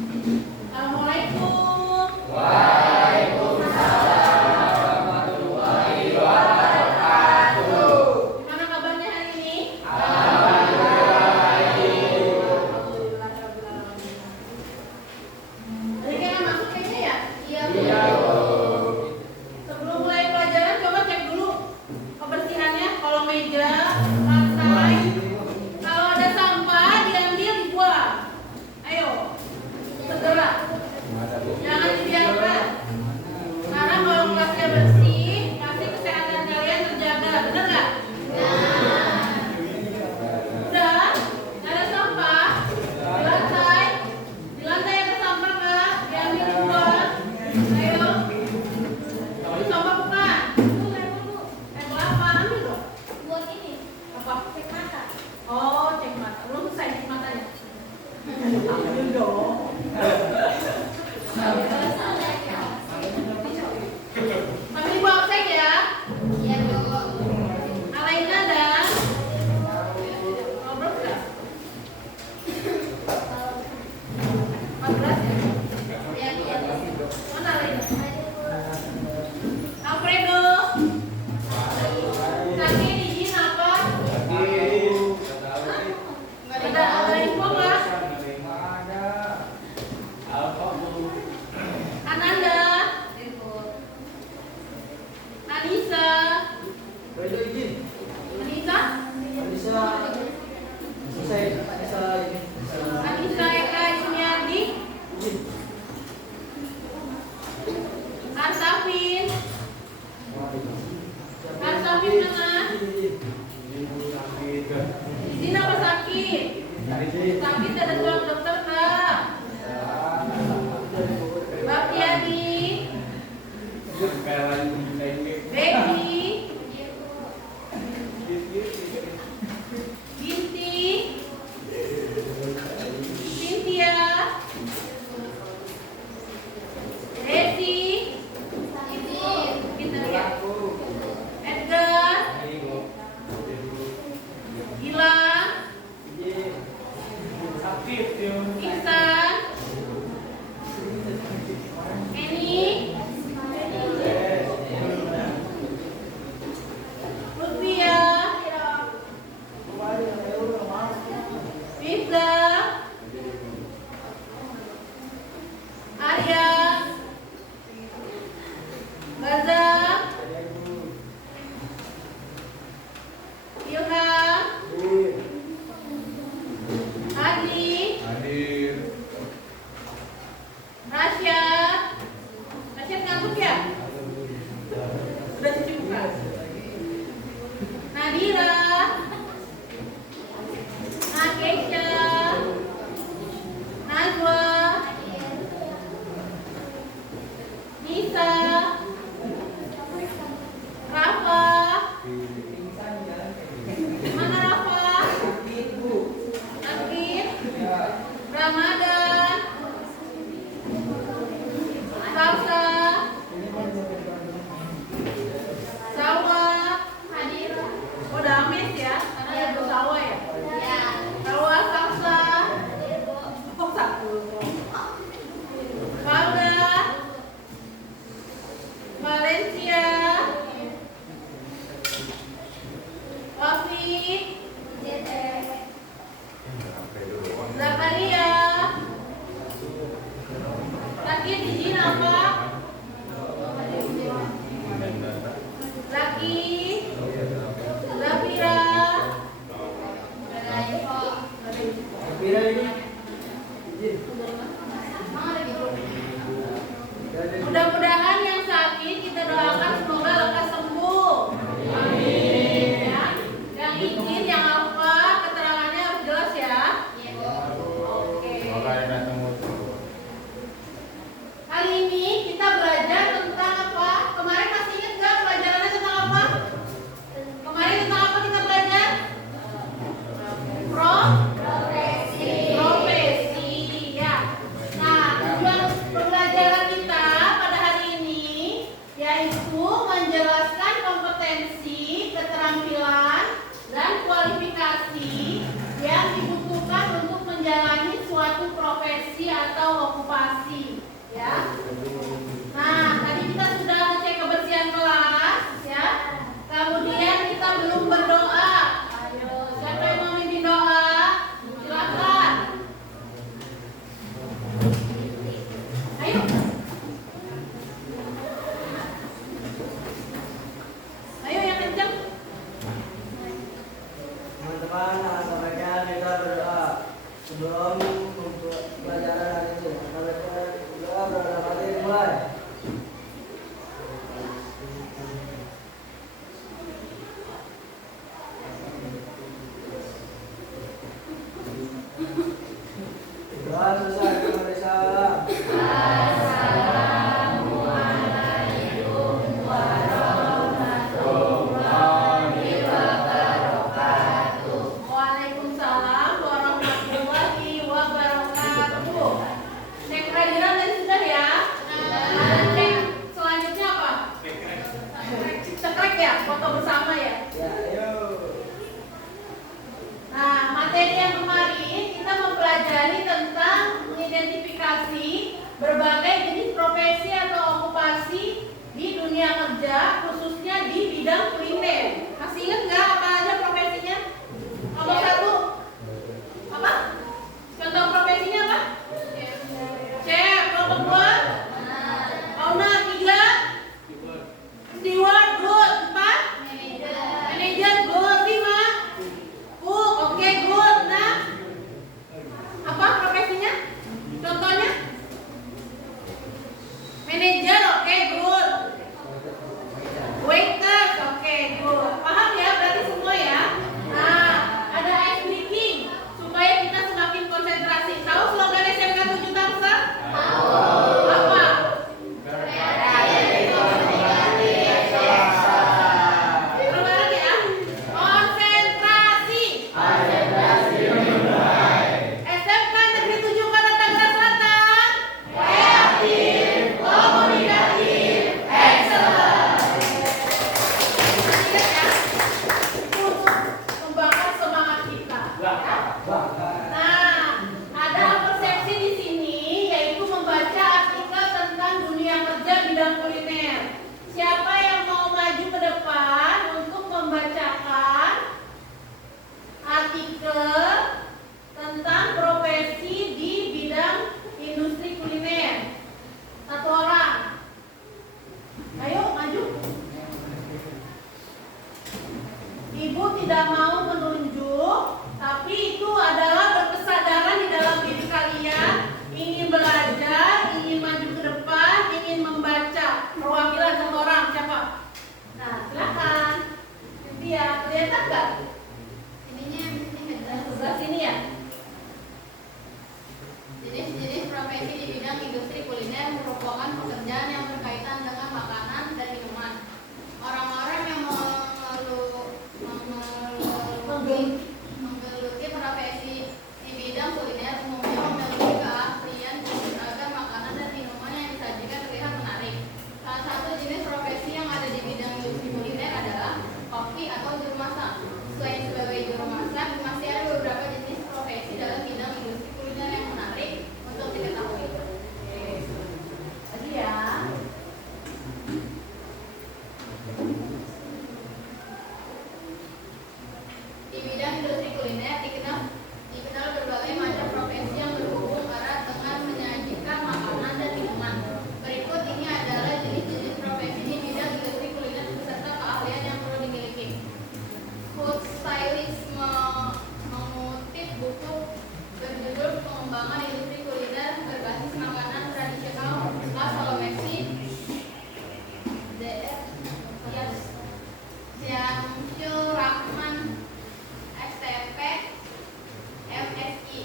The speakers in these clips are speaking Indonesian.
Assalamualaikum. Waalaikumsalam warahmatullahi wabarakatuh. Gimana kabarnya hari ini? Alhamdulillah baik. Alhamdulillah rabbil alamin. Tadi kayaknya masuk kayaknya ya? Iya, Bu. Sebelum mulai pelajaran coba cek dulu kebersihannya, kalau meja, lantai, kalau ada sampah diambil dibuang. Ayo, segera. Jangan dibiarkan. Karena kalau kelasnya bersih, pasti kesehatan kalian terjaga. Bener nggak? Udah? Nggak ada sampah? Di lantai? Di lantai ada sampah nggak? Diambil dibuang. Ayo. Ini sampah bukan? Apa? Ambil dong. Buat ini, Apa? cek mata. Oh, cek mata. Belum selesai cek matanya. Ambil dong. Tapi dibawa absen ya. Iya, Bu. Alaina dan ngobrol nggak? 14 ya? Iya, Bu. Mana Alaina? Ayo, Bu. Alfredo. Kaki izin apa? Nggak ada info nggak? Ananda. Anissa. Anissa. Anissa Eka Ismiardi. Arsafin. Arsafin mana? Izin apa sakit? Sakit ada surat dokter nggak? Bapiani. Becky. Binti. Cynthia. Desi. Pintar ya? Edgar. Gilang. Iksan. Eni. Lutfia. Firza. Arya. Gaza. Ilham. Adi. Rasyad. Rasyad ngantuk ya? Udah cuci muka. Nadira. Nakesha. Najwa. Nisa. Rafa. Mana Rafa? Akif. Ramadan. Salsa. Sawa. Oh, Dames ya? Karena ada Bu Sawa ya? Ya. Sawa, Salsa. Oh, satu. Valda. Valencia. Wafi. Zakaria. Sakit izin apa? Laki. Zafira. Mudah-mudahan yang sakit kita doakan semoga lekas sembuh. Amin. Ya. Yang izin, yang apa, keterangannya harus jelas ya. Oke. Hari ini kita belajar tentang apa? Kemarin masih ingat nggak pelajarannya tentang apa? Kemarin tentang apa kita belajar? Profesi ya. Nah, tujuan pembelajaran kita pada dunia kerja khususnya di bidang kuliner. Masih ingat nggak apa aja profesinya? Nomor satu apa? Contoh profesinya apa? Chef. Nomor dua owner. Tiga steward. Good. Empat manager. Good. Lima cook. Oke, good. Nah, apa profesinya? Contohnya manager. Oke, good. Waiters. Oke, good. Paham ya berarti semua ya? Nah, ada ice breaking supaya kita semakin konsentrasi. Tahu slogan SMK 7 Tangsel? Apa? Bareng-bareng ya. Konsentrasi. SMK Negeri 7 Kota Tangerang Selatan. Kreatif, komunikatif, excellent. Ingat ya, untuk membakar semangat kita. Nah, ada persepsi di sini yaitu membaca artikel tentang dunia kerja bidang kuliner. Siapa yang mau maju ke depan untuk membacakan artikel tentang profesi di bidang industri kuliner? Satu orang. Ayo maju. Ibu tidak mau menunjuk, tapi itu adalah berkesadaran di dalam diri kalian, ingin belajar, ingin maju ke depan, ingin membaca. Perwakilan satu orang siapa? Nah, silakan. Cynthia, kelihatan nggak? Ininya ini nggak Sebelah sini ya. Jenis-jenis profesi di bidang industri kuliner merupakan pekerjaan yang berkaitan dengan makanan dan minuman. Orang-orang yang menggeluti profesi di bidang kuliner umumnya memiliki keahlian agar makanan dan minuman yang disajikan terlihat menarik. Salah satu jenis profesi yang ada di bidang industri kuliner adalah koki atau juru masak. Selain sebagai juru masak, masih ada beberapa jenis profesi dalam bidang industri kuliner yang menarik untuk diketahui. Tadi ya. Di bidang industri kuliner dikenal berbagai macam profesi yang berhubung erat dengan menyajikan makanan dan minuman. Berikut ini adalah jenis-jenis profesi di bidang industri kuliner beserta keahlian yang perlu dimiliki. Food stylist mengutip buku berjudul Pengembangan Industri Kuliner Berbasis Makanan Tradisional La Solomesi Dr. Syamsul Rahman STP MSI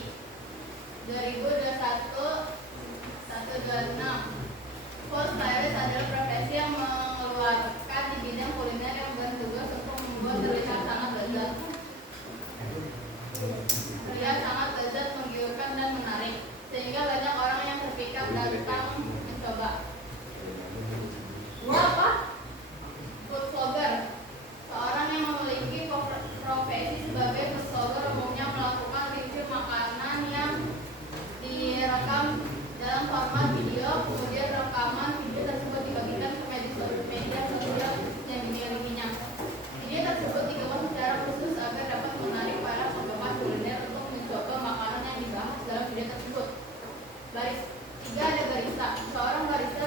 2021-126. Food stylist adalah profesi yang mengeluarkan di bidang kuliner yang bertugas untuk membuat terlihat sangat lezat, menggiurkan dan menarik, sehingga banyak orang yang terpikat datang mencoba. Dua apa? Food vlogger, seorang yang memiliki profesi sebagai food vlogger umumnya melakukan review makanan yang direkam dalam format video, kemudian rekaman video tersebut dibagikan ke media sosial yang dimilikinya. Video tersebut dikemas secara khusus agar dapat menarik para penggemar kuliner untuk mencoba makanan yang dibahas dalam video tersebut. Tiga ada barista. Seorang barista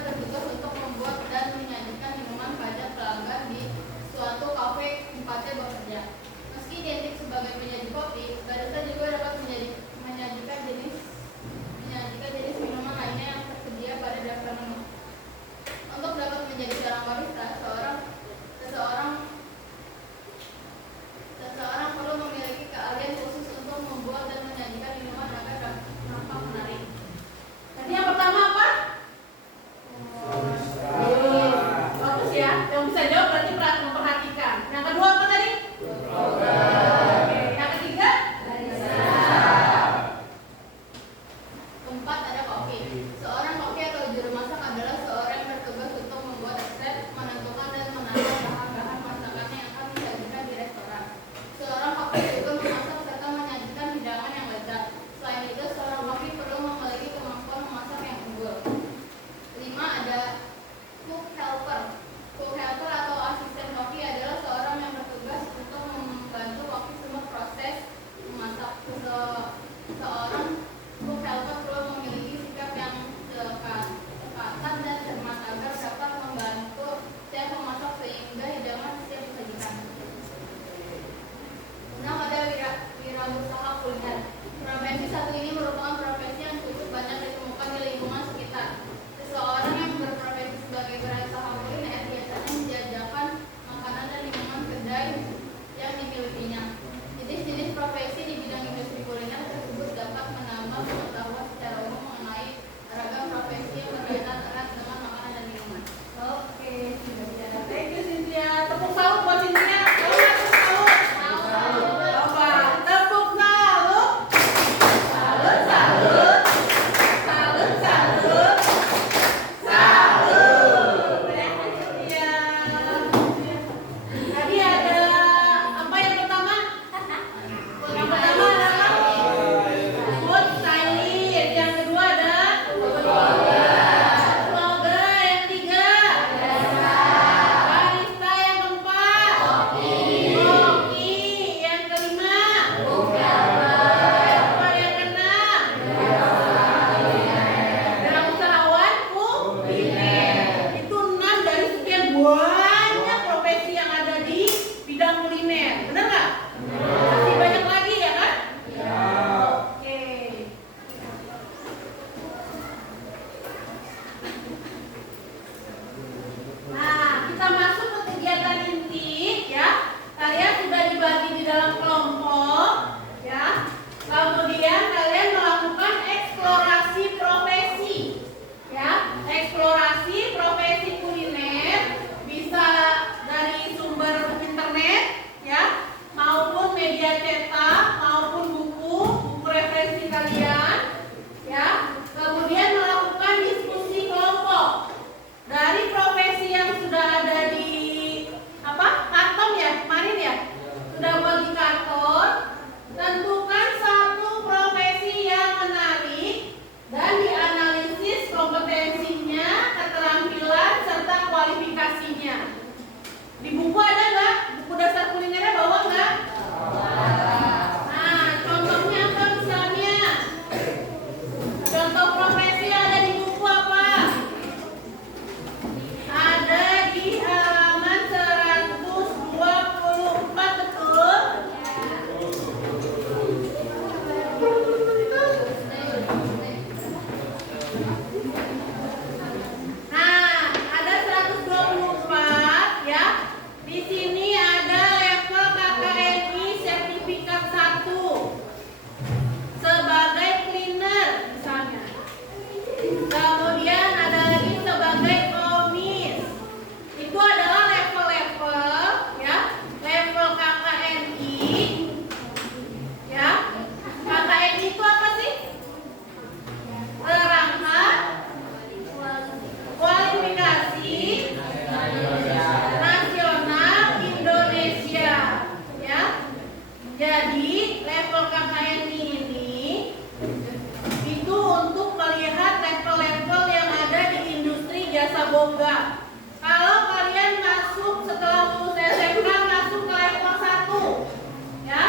boga. Kalau kalian masuk setelah lulus SMK masuk ke level 1, ya,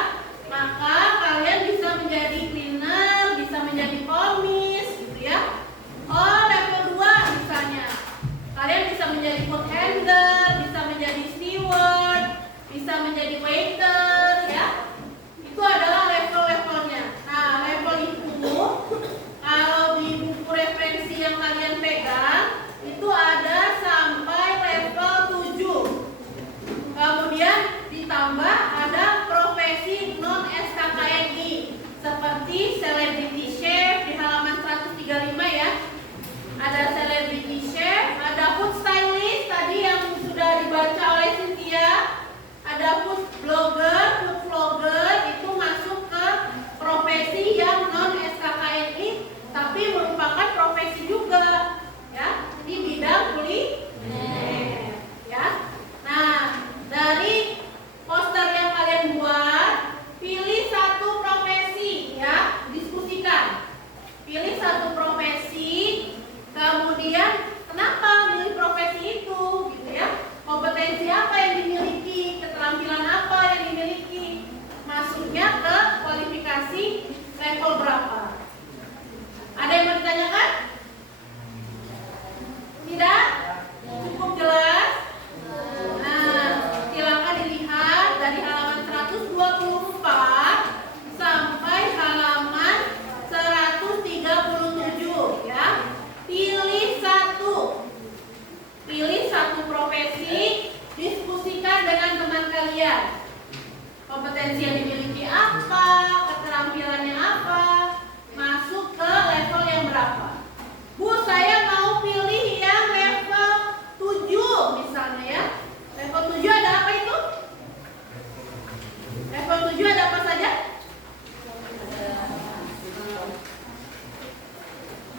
maka kalian bisa menjadi cleaner, bisa menjadi komis, gitu ya. Oh, level 2 misalnya, kalian bisa menjadi food handler, bisa menjadi steward, bisa menjadi waiter, ya. Itu adalah level-levelnya. Nah, level itu kalau di buku referensi yang kalian pegang itu ada sampai level 7. Kemudian ditambah ada profesi non SKKNI seperti celebrity chef di halaman 135 ya. Ada celebrity chef, ada food stylist tadi yang sudah dibaca oleh Cynthia. Ada food blogger, food vlogger, itu masuk ke profesi yang non SKKNI tapi merupakan profesi juga ya di bidang kuliner ya. Nah, dari poster yang kalian buat, pilih satu profesi ya, diskusikan. Pilih satu profesi, kemudian kenapa milih profesi itu gitu ya. Kompetensi apa yang dimiliki, keterampilan apa yang dimiliki, masuknya ke kualifikasi level berapa. Ada yang mau ditanyakan? Tidak? Cukup jelas? Nah, silakan dilihat dari halaman 124 sampai halaman 137 ya. Pilih satu profesi, diskusikan dengan teman kalian. Kompetensi yang dimiliki apa, keterampilannya apa, masuk ke level yang berapa. Bu, saya mau pilih yang level 7 misalnya ya. Level 7 ada apa itu? Level 7 ada apa saja?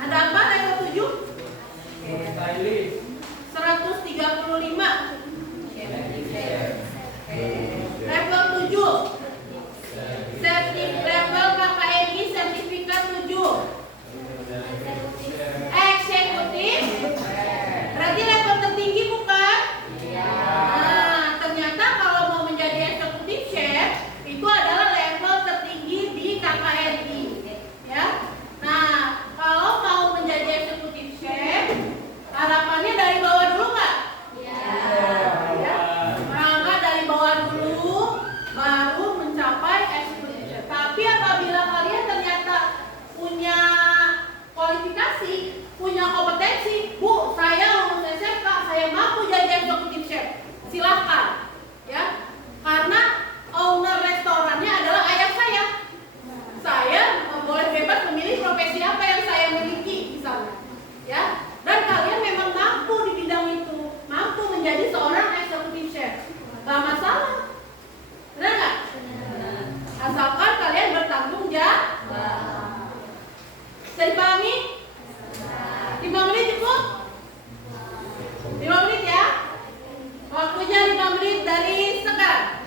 Ada apa level 7? Stylist. 135. Level 7. Level KKNI sertifikat 7. Eksekutif. Berarti level tertinggi bukan? Nah, ternyata kalau mau menjadi eksekutif chef itu adalah level tertinggi di KKNI ya. Nah, kalau mau menjadi eksekutif chef harapannya dari bawah dulu nggak? Ya. Maka dari bawah dulu baru mencapai eksekutif chef. Tapi apabila kalian ternyata punya kualifikasi, punya kompetensi, Bu, saya lulus SMK, saya mampu jadi eksekutif chef, silahkan ya. Karena owner restorannya adalah ayah saya. Saya boleh bebas memilih profesi apa yang saya miliki misalnya ya. Dan kalian memang mampu di bidang itu, mampu menjadi seorang eksekutif chef, gak masalah. Benar nggak? Asalkan kalian bertanggung jawab. Bisa dipahami? 5 menit cukup? 5 menit ya. Waktunya 5 menit dari sekarang.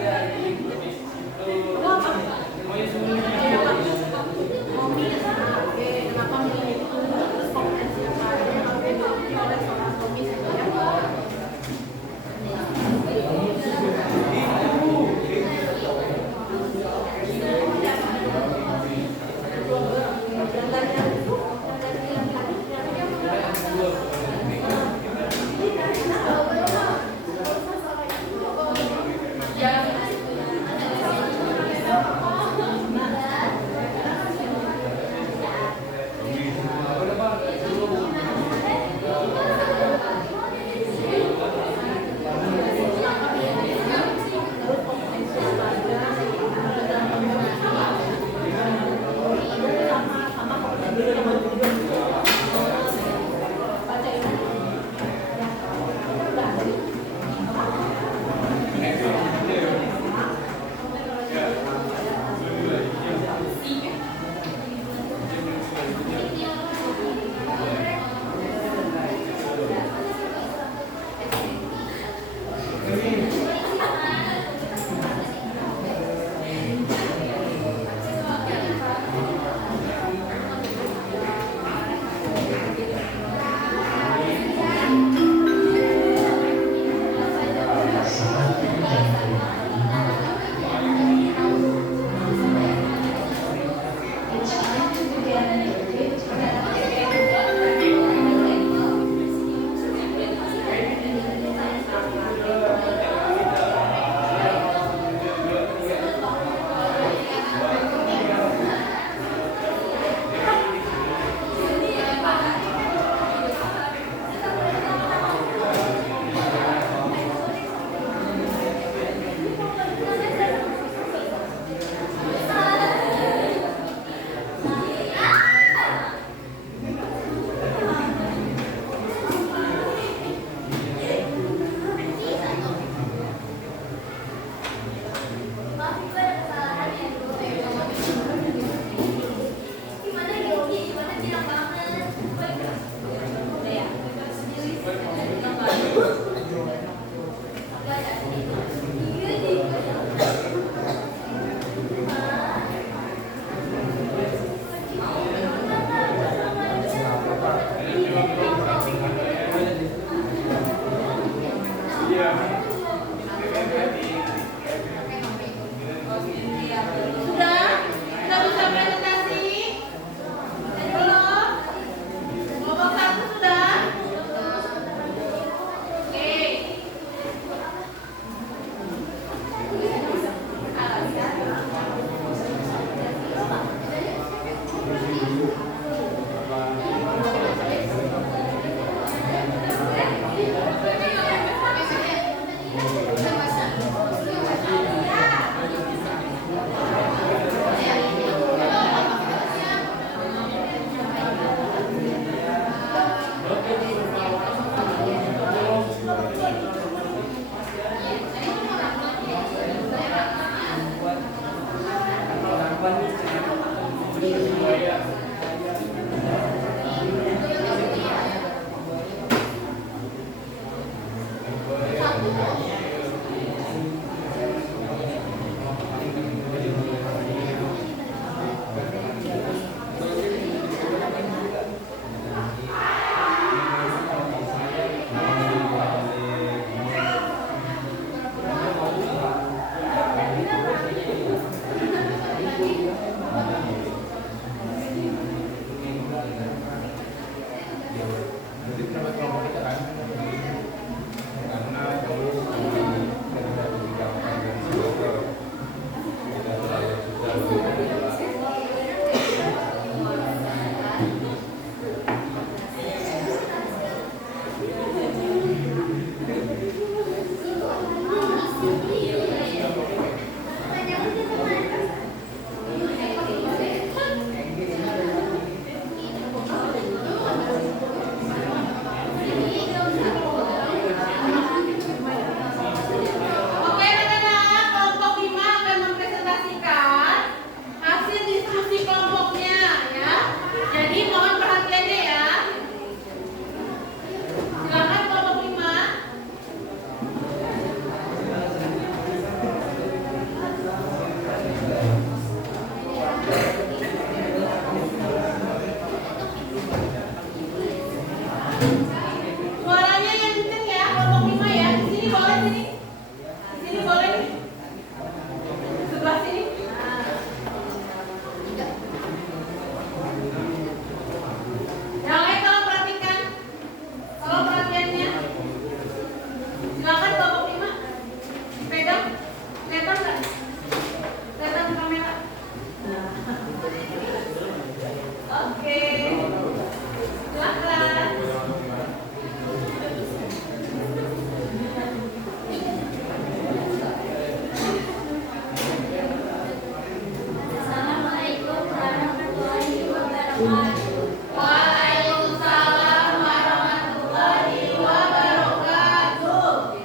dari komisi itu. Mau disuruh Momi, oke, kenapa milih itu? Terus kompetensi apa aja yang harus dimiliki oleh seorang Momi sebagai Waalaikumsalam warahmatullahi wabarakatuh.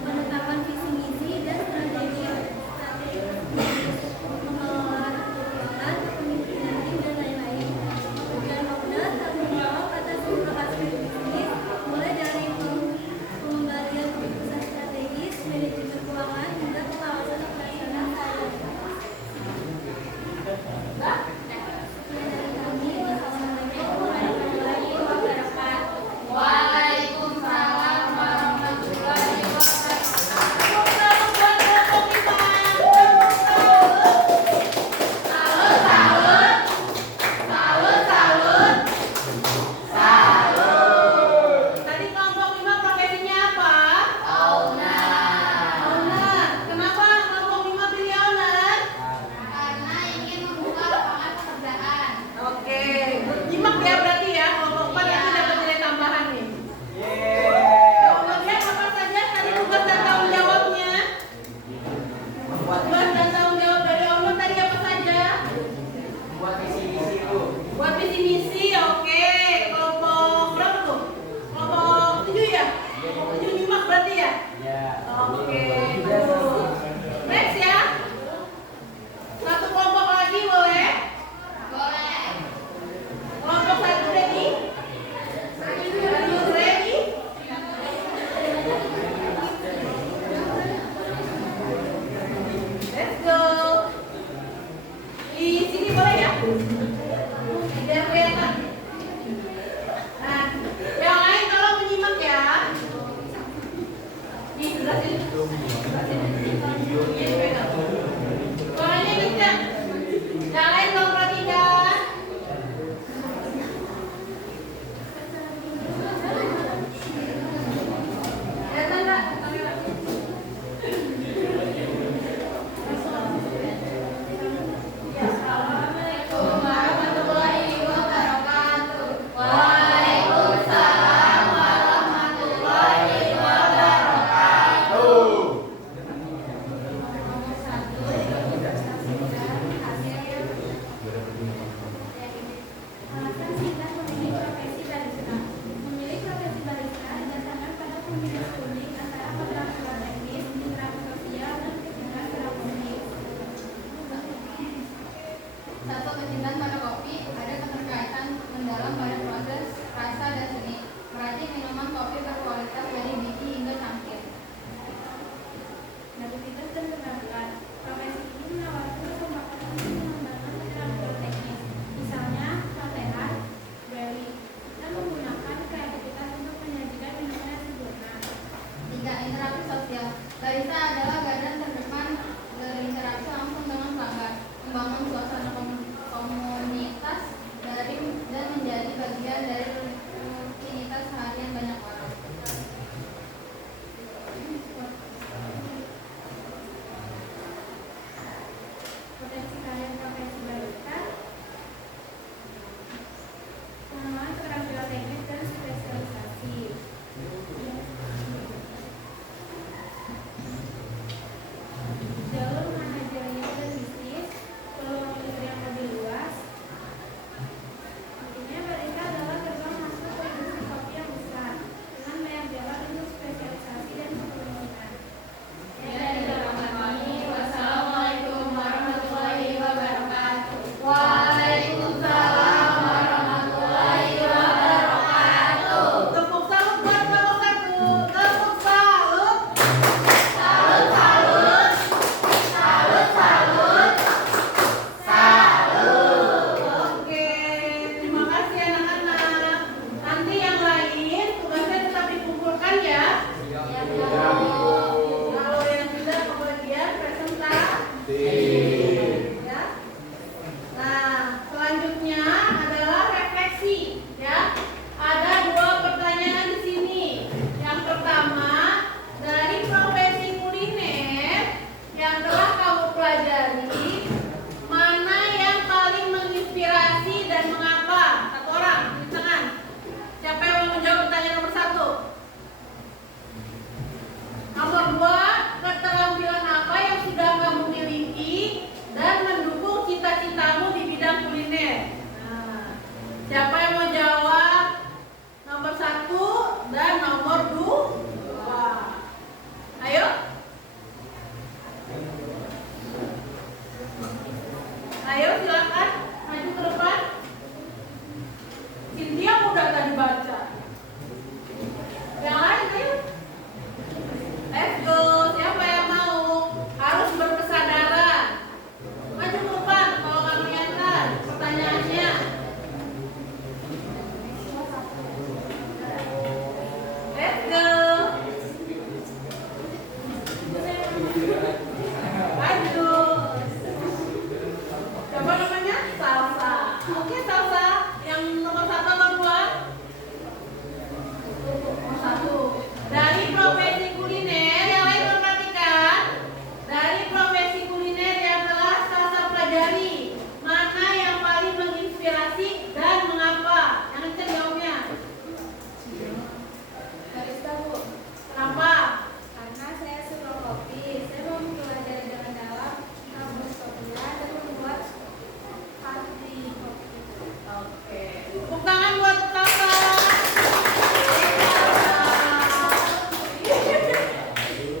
Penetapan visi misi dan strategi pengelolaan keuangan, kepemimpinan tim dan lain-lain. Tujuan owner tanggung jawab atas seluruh aspek bisnis, mulai dari pengembalian keputusan strategis, manajemen keuangan hingga pengawasan operasional sehari-hari. Wassalamualaikum warahmatullahi wabarakatuh. Waalaikumsalam warahmatullahi wabarakatuh. Tadi kelompok 5 profesinya apa? Owner. Owner. Kenapa kelompok 5 pilih owner? Karena ingin membuka lapangan pekerjaan. Oke, nyimak ya berarti ya. Kelompok 4 nanti dapat nilai tambahan nih. Kemudian apa saja tadi tugas dan tanggung jawabnya? Tugas dan tanggung jawab dari owner tadi apa saja? Buat visi misi lu. Buat visi misi, oke. Kelompok berapa tuh? Kelompok 7 ya? Kelompok 7 nyimak berarti ya? Ya. Oke, tuh. Next ya. Satu kelompok lagi boleh? Boleh. Kelompok 1 ready? Ready? Let's go. Di sini boleh ya? Biar kelihatan. Nah, yang lain tolong menyimak ya. Nih, sebelah sini. Sebelah sini. Ini pegang. Suaranya kencang. Yang lain tolong perhatikan. Kelihatan nggak? Kamera. Assalamualaikum warahmatullahi wabarakatuh. Waalaikumsalam warahmatullahi wabarakatuh. Alasan singkat memilih profesi barista. Memilih profesi barista didasarkan pada kombinasi unik antara keterampilan teknis, interaksi sosial, dan kecintaan pada kopi. Satu, kecintaan pada kopi, ada keterkaitan mendalam pada proses, rasa, dan seni. Meracik minuman kopi berkualitas dari biji hingga cangkir. Kreativitas dan keterampilan. Profesi ini menawarkan kesempatan untuk mengembangkan keterampilan teknis, misalnya latehan, brewing, dan menggunakan kreativitas untuk menyajikan minuman yang sempurna. Tiga, interaksi sosial. Barista adalah garda terdepan berinteraksi langsung dengan pelanggan, membangun suasana komunitas Oke. Tepuk tangan buat Safa.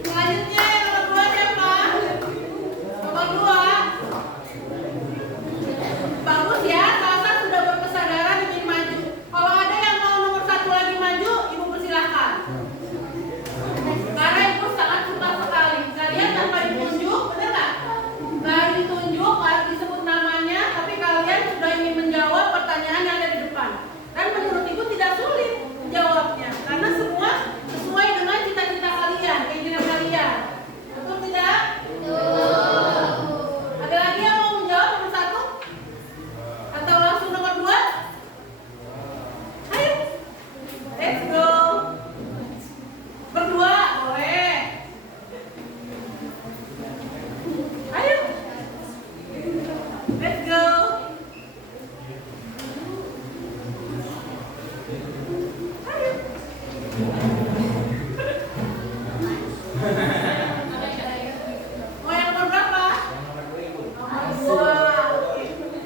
Selanjutnya yang nomor 2 siapa? Nomor 2. Bagus ya, Salsa sudah berkesadaran ingin maju. Kalau ada yang mau nomor 1 lagi maju, Ibu persilahkan. Karena Ibu sangat suka sekali. Kalian tanpa ditunjuk, benar nggak? Nggak ditunjuk, nggak disebut namanya, tapi kalian sudah ingin menjawab pertanyaan yang ada di depan. Dan menurut Ibu tidak sulit menjawabnya, karena semua sesuai dengan cita-cita kalian, keinginan kalian. Betul tidak? Ada lagi yang mau menjawab nomor 1? Atau langsung nomor 2? Ayo, let's go. Berdua, boleh. Ayo, let's go. Ayo. Mau yang nomor berapa? Nomor 2.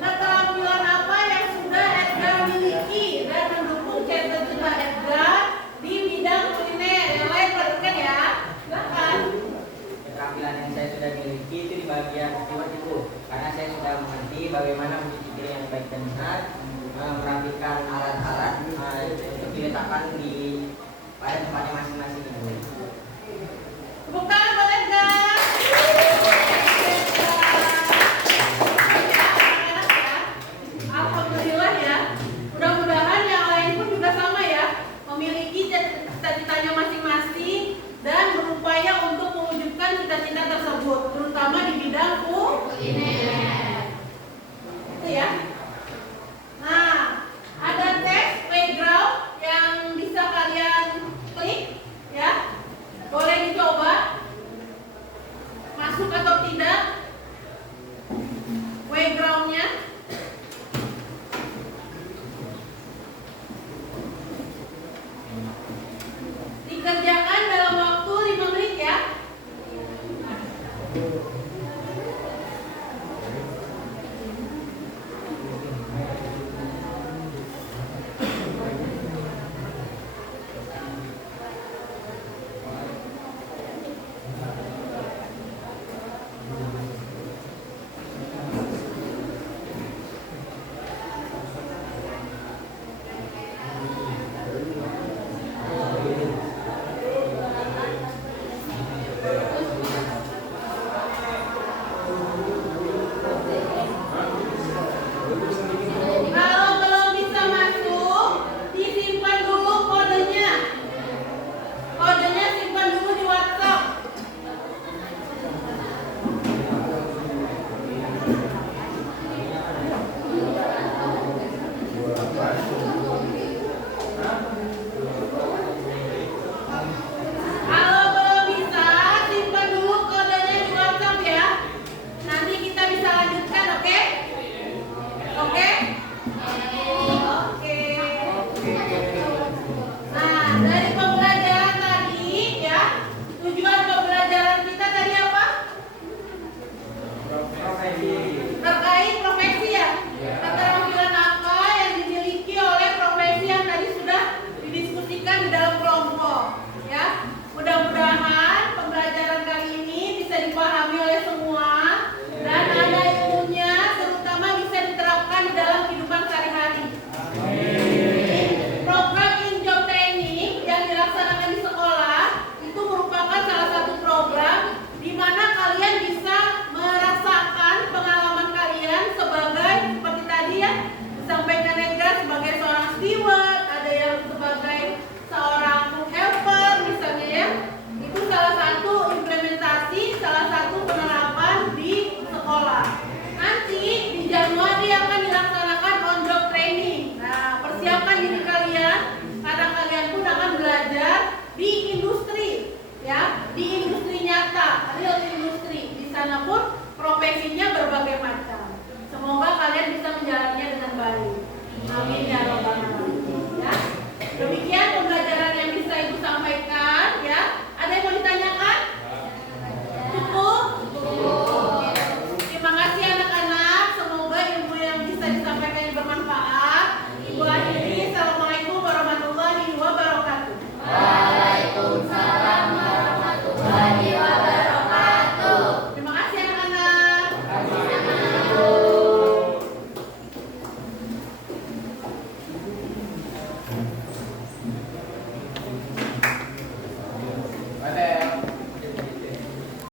Keterampilan apa yang sudah Edgar miliki dan mendukung cita-cita Edgar di bidang kuliner? Yang lain perhatikan ya. Silakan. Keterampilan yang saya sudah miliki itu di bagian steward itu, karena saya sudah mengerti bagaimana mencuci piring yang baik dan benar, merapikan alat-alat untuk diletakkan pada tempatnya masing-masing itu. Tepuk tangan